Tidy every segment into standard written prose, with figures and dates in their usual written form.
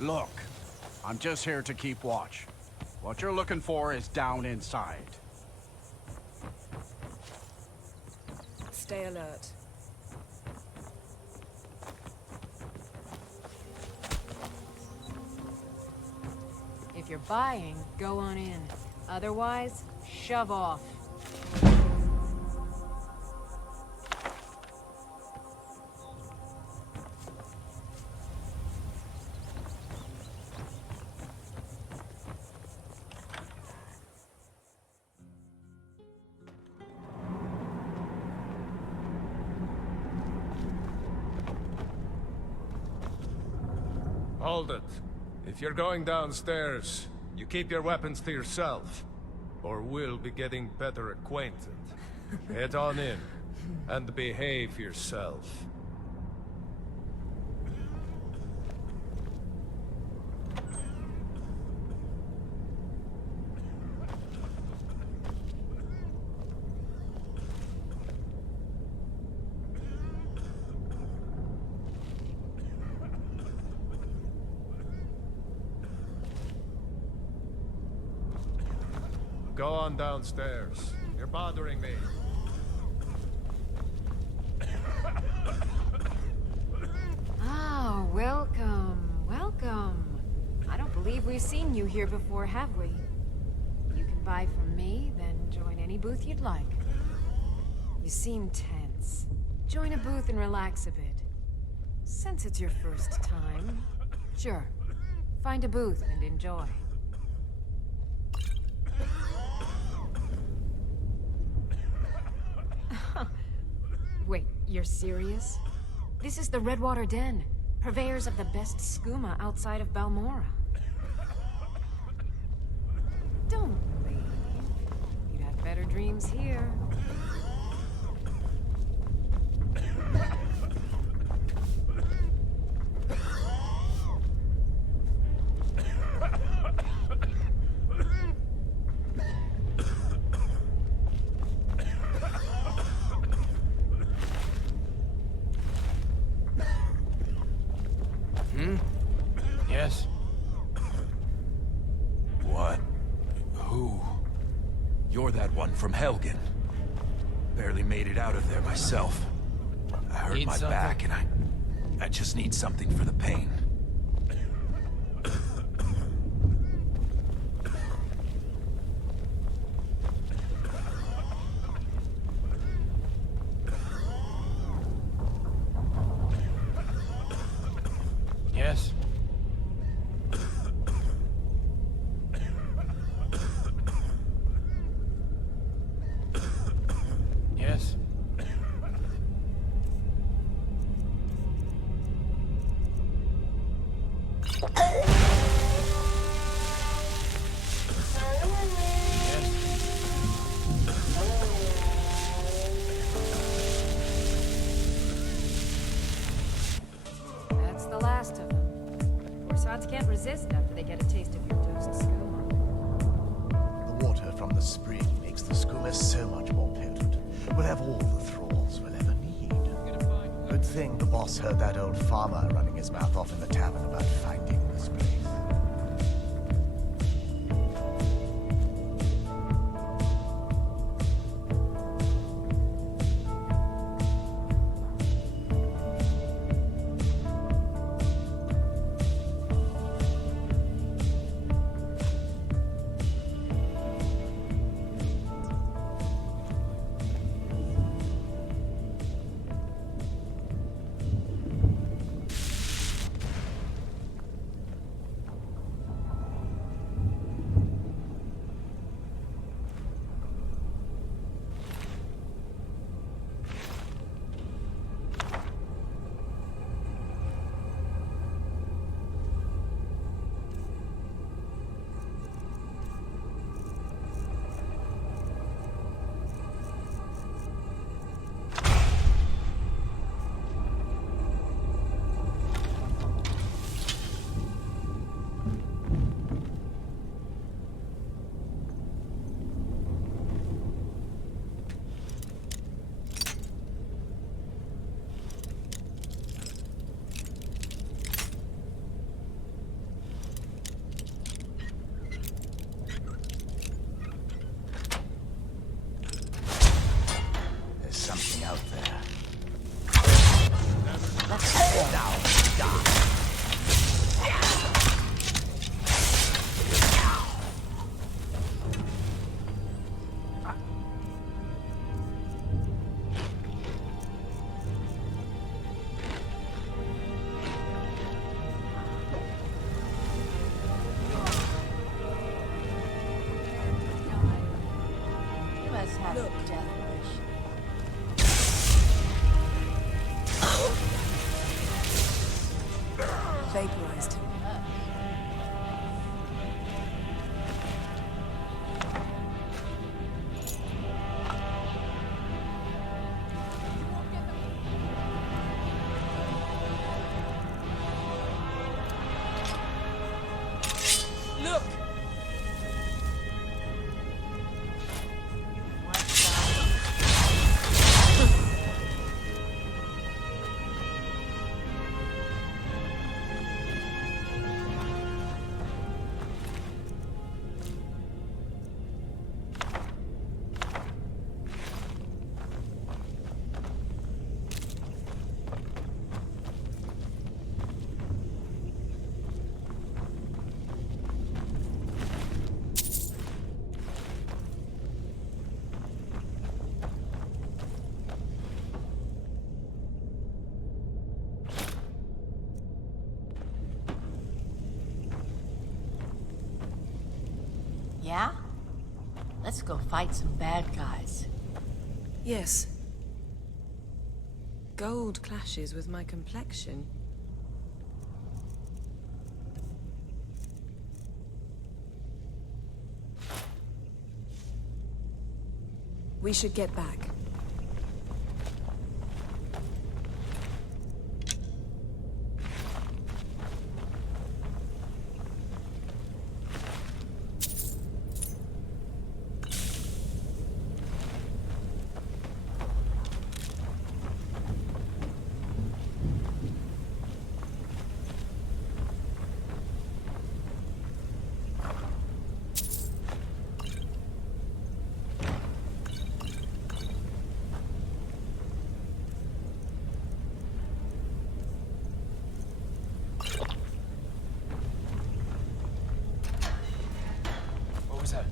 Look, I'm just here to keep watch. What you're looking for is down inside. Stay alert. If you're buying, go on in. Otherwise, shove off. Hold it. If you're going downstairs, you keep your weapons to yourself, or we'll be getting better acquainted. Head on in, and behave yourself. Go on downstairs. You're bothering me. Ah, welcome, welcome. I don't believe we've seen you here before, have we? You can buy from me, then join any booth you'd like. You seem tense. Join a booth and relax a bit. Since it's your first time, sure. Find a booth and enjoy. Wait, you're serious? This is the Redwater Den, purveyors of the best skooma outside of Balmora. Don't leave. You'd have better dreams here. Yes? What? Who? You're that one from Helgen. Barely made it out of there myself. I hurt Need my something? back and I just need something for the pain. Yes? Yes? That's the last of them. Forsads can't resist after they get a taste of your dosed skooma. The water from the spring makes the skooma so much more potent. We'll have all the thralls we'll ever need. Good thing the boss heard that old farmer running his mouth off in the tavern about finding this place. Yeah? Let's go fight some bad guys. Yes. Gold clashes with my complexion. We should get back. What was that?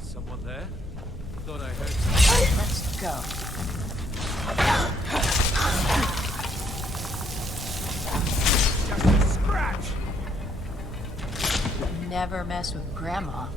Someone there? Thought I heard something. Let's go. Just a scratch! Never mess with Grandma.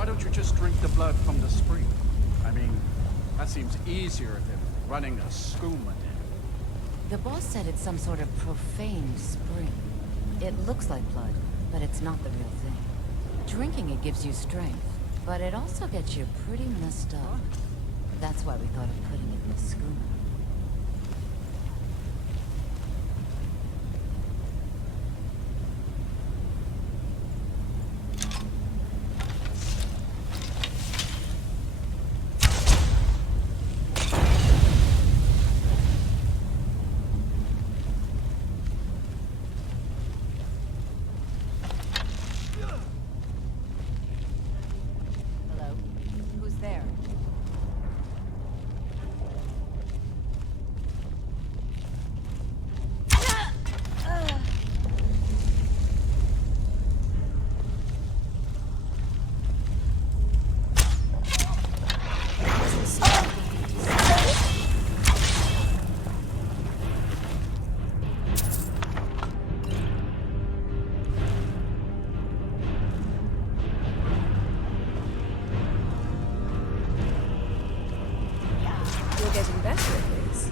Why don't you just drink the blood from the spring? I mean, that seems easier than running a skooma den. The boss said it's some sort of profane spring. It looks like blood, but it's not the real thing. Drinking it gives you strength, but it also gets you pretty messed up. That's why we thought of putting it in the schooner. Hello? Who's there? You're getting better at this.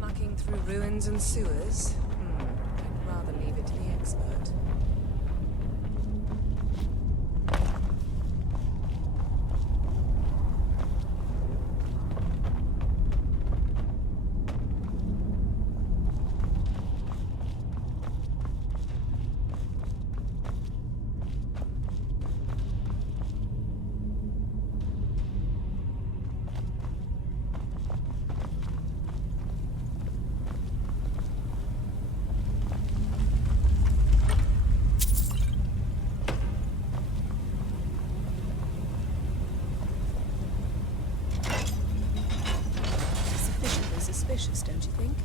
Mucking through ruins and sewers? I'd rather leave it to the expert. Sufficiently suspicious, don't you think?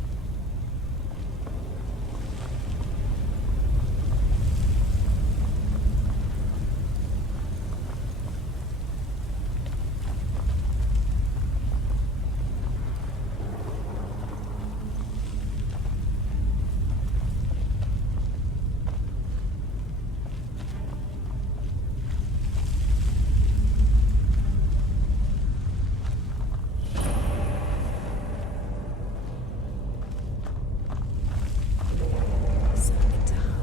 Something to hide.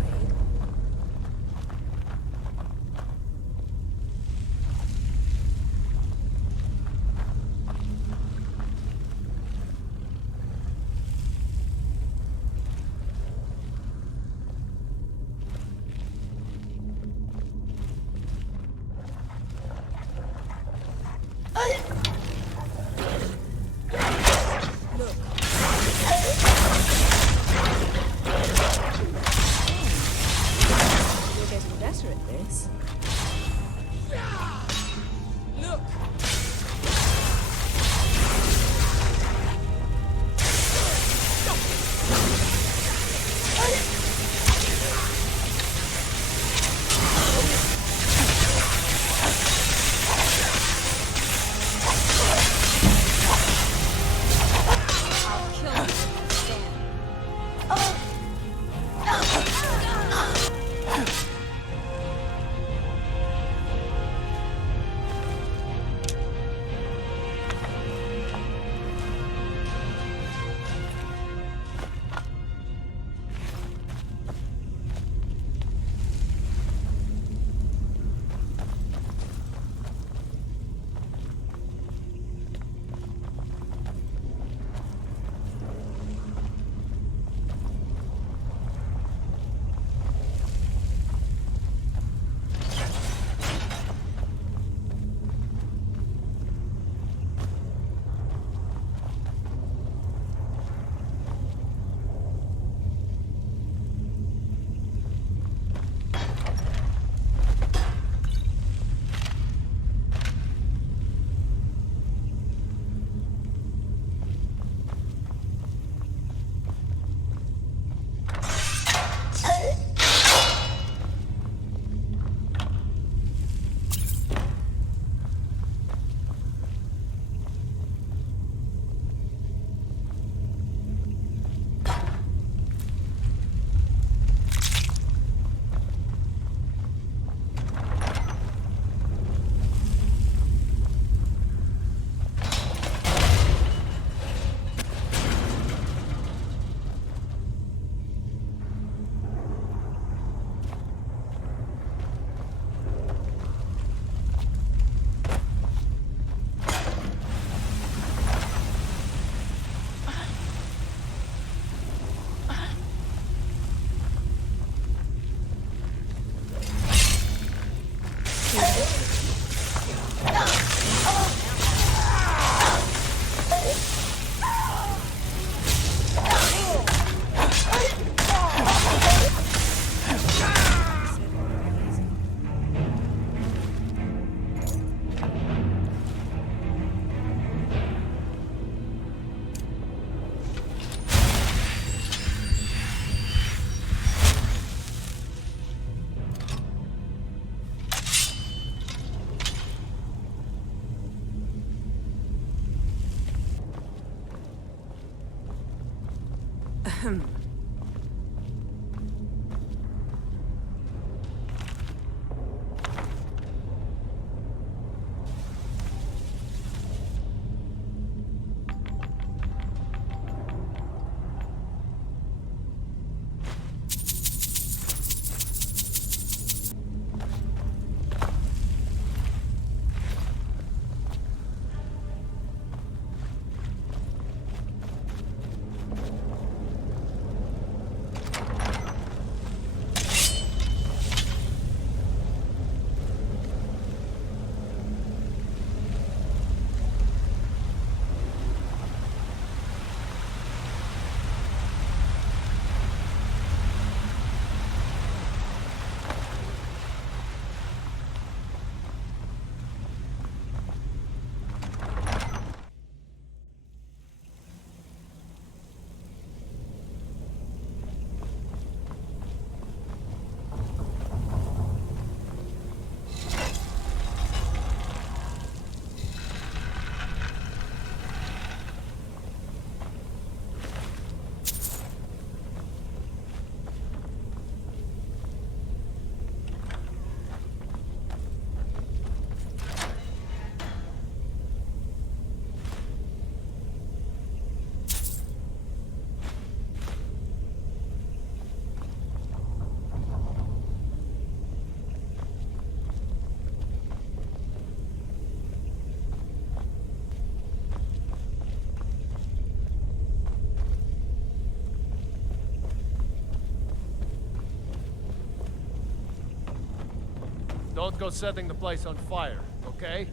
Don't go setting the place on fire, okay?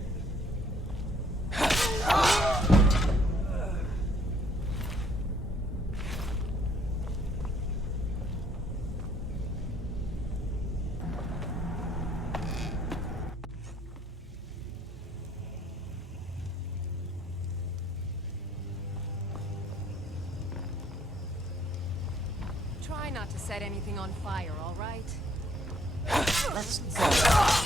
Try not to set anything on fire, all right? Let's go.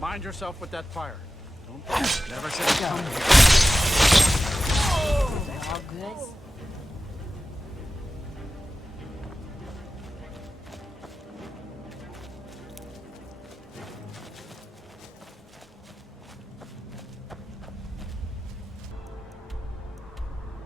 Mind yourself with that fire. Don't never should have come here.